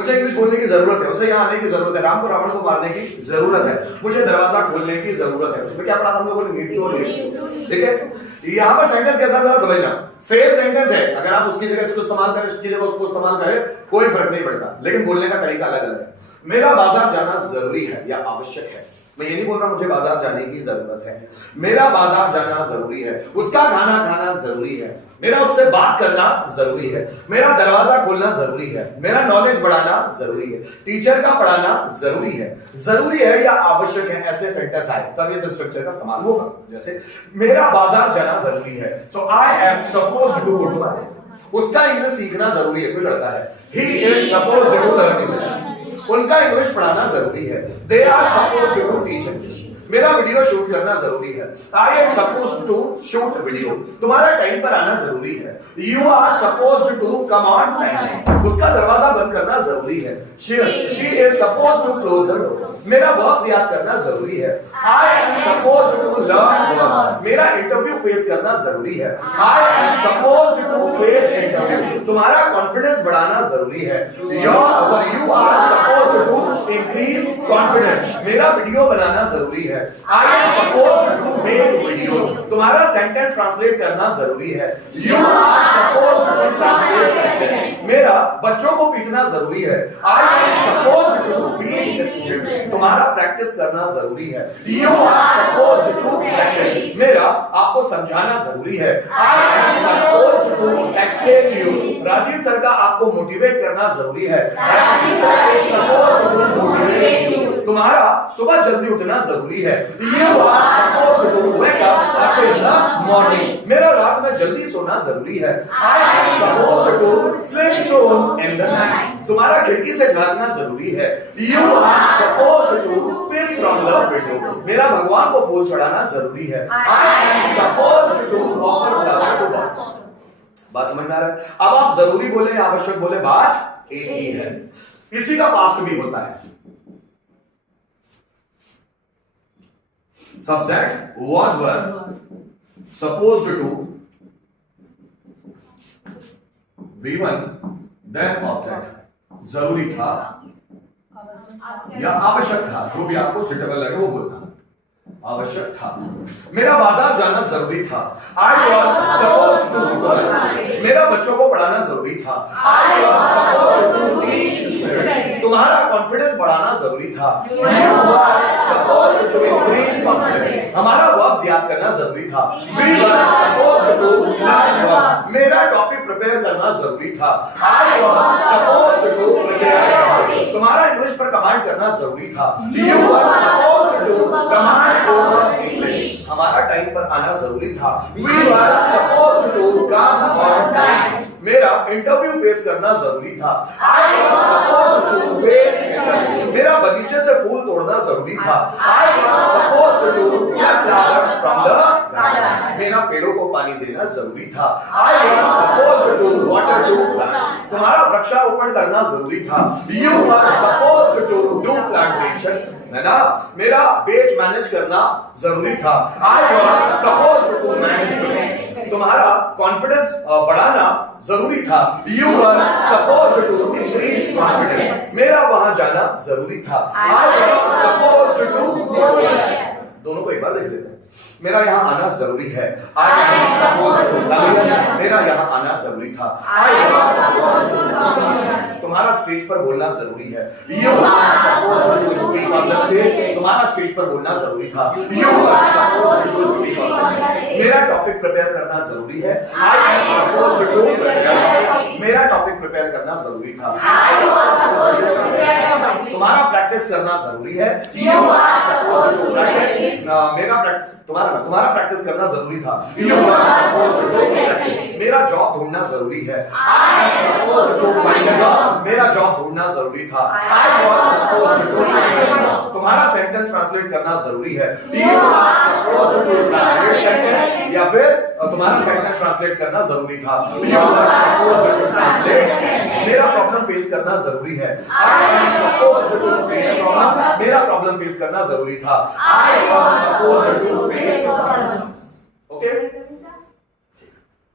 मुझे इंग्लिश बोलने की जरूरत है, उसे यहाँ आने की जरूरत है, राम को रावण को मारने की जरूरत है, मुझे दरवाजा खोलने की जरूरत है। उसमें क्या पढ़ा हम लोगों ने? नीड टू और नीड्स टू। ठीक है, यहाँ पर सेंटेंस कैसा था समझना, सेम सेंटेंस है, अगर आप उसकी जगह इसको इस्तेमाल करें, उसकी जगह उसको इस्तेमाल करें, कोई फर्क नहीं पड़ता, लेकिन बोलने का तरीका अलग अलग है। मेरा बाजार जाना जरूरी है या आवश्यक है। मैं ये नहीं बोल रहा मुझे बाजार जाने की जरूरत है, मेरा बाजार जाना जरूरी है, उसका खाना खाना जरूरी है, मेरा उससे बात करना जरूरी है, मेरा दरवाजा खोलना जरूरी है, मेरा नॉलेज बढ़ाना जरूरी है, टीचर का पढ़ाना जरूरी है या आवश्यक है, ऐसे सेंटेंस आए तब इस स्ट्रक्चर का इस्तेमाल होगा। जैसे मेरा बाजार जाना जरूरी है, so I am supposed to go to market. उसका इंग्लिश सीखना जरूरी है, कोई लड़का है, he is supposed to learn English. उनका इंग्लिश पढ़ाना जरूरी है, they are supposed to teach English. मेरा वीडियो शूट करना जरूरी है, I am supposed to shoot video. तुम्हारा टाइम पर आना जरूरी है, you are supposed to come on time. उसका दरवाजा बंद करना जरूरी है, she is supposed to close the door. मेरा वर्ब्स याद करना जरूरी है, I am supposed to learn verbs. मेरा इंटरव्यू फेस करना जरूरी है, I am supposed to face interview. तुम्हारा कॉन्फिडेंस बढ़ाना जरूरी है, you are supposed to increase confidence. मेरा वीडियो बनाना जरूरी है, I am supposed to make videos। तुम्हारा सेंटेंस ट्रांसलेट करना जरूरी है, you are supposed to translate sentence। मेरा बच्चों को पीटना जरूरी है, I am supposed to beat discipline। तुम्हारा प्रैक्टिस करना जरूरी है, you are supposed to practice। मेरा आपको समझाना जरूरी है, I am supposed to explain you। Rajiv sir का आपको मोटिवेट करना जरूरी है, Rajiv sir is supposed to motivate you। तुम्हारा सुबह जल्दी उठना जरूरी है, you are supposed to wake up early in the morning। मेरा रात में जल्दी सोना जरूरी है, I am supposed to sleep soon in the night। तुम्हारा खिड़की से झांकना जरूरी है, you are supposed to peep from the window। मेरा भगवान को फूल चढ़ाना जरूरी है, I am supposed to offer flower to God। बात समझ में आ रहा है? अब आप जरूरी बोले या आवश्यक बोले, बात एक ही है। इसी का पास्ट भी होता है, subject was were supposed to V1 then object। जरूरी था या आवश्यक था, जो भी आपको सुटेबल लगे वो बोलना। आवश्यक था, मेरा बाजार जाना जरूरी था, I was supposed to go to market। मेरा बच्चों को पढ़ाना जरूरी था, I was supposed to teach students। तुम्हारा कॉन्फिडेंस बढ़ाना जरूरी था, you were supposed to increase confidence। हमारा वर्ब्स याद करना जरूरी था, we were supposed to learn verbs। मेरा टॉपिक प्रिपेयर करना जरूरी था, I was supposed to prepare a topic। तुम्हारा इंग्लिश पर कमांड करना जरूरी था, you were supposed to command over English। हमारा टाइम पर आना जरूरी था, we were supposed to come on time। मेरा इंटरव्यू फेस करना जरूरी था, I was supposed to face interview। मेरा बगीचे से फूल तोड़ना जरूरी था, I was supposed to pluck flowers from the garden। मेरा पेड़ों को पानी देना जरूरी था, I was supposed to water to plants। तुम्हारा वृक्षारोपण करना जरूरी था, you were supposed to do plantation। है ना? मेरा बेच मैनेज करना जरूरी था, I was supposed to manage। तुम्हारा कॉन्फिडेंस बढ़ाना जरूरी था, you were supposed to increase confidence। मेरा वहां जाना जरूरी था, I was supposed to go there। दोनों को एक बार देख लेते हैं। मेरा यहाँ आना जरूरी है, I am supposed to come here। मेरा यहाँ आना जरूरी था, I was supposed to come here। तुम्हारा स्टेज पर बोलना जरूरी है, you are supposed to speak on the stage। तुम्हारा स्टेज पर बोलना जरूरी था, you are supposed to speak on the stage। मेरा टॉपिक प्रिपेयर करना जरूरी है, I am supposed to prepare। मेरा टॉपिक प्रिपेयर करना जरूरी था, I was supposed to prepare। तुम्हारा प्रैक्टिस करना जरूरी है, you are supposed to practice। मेरा प्रैक्टिस तुम्हारा प्रैक्टिस करना जरूरी था, you are supposed to practice। मेरा जॉब ढूंढना जरूरी है, I am supposed to find a job। मेरा जॉब ढूंढना जरूरी था, I was supposed to find a job। तुम्हारा सेंटेंस ट्रांसलेट करना जरूरी है, you are supposed to translate sentence। या फिर तुम्हारा सेंटेंस ट्रांसलेट करना जरूरी था, you are supposed to translate sentence। मेरा प्रॉब्लम फेस करना जरूरी है, I am supposed to face problem. मेरा प्रॉब्लम फेस करना जरूरी था, I was supposed to face problem.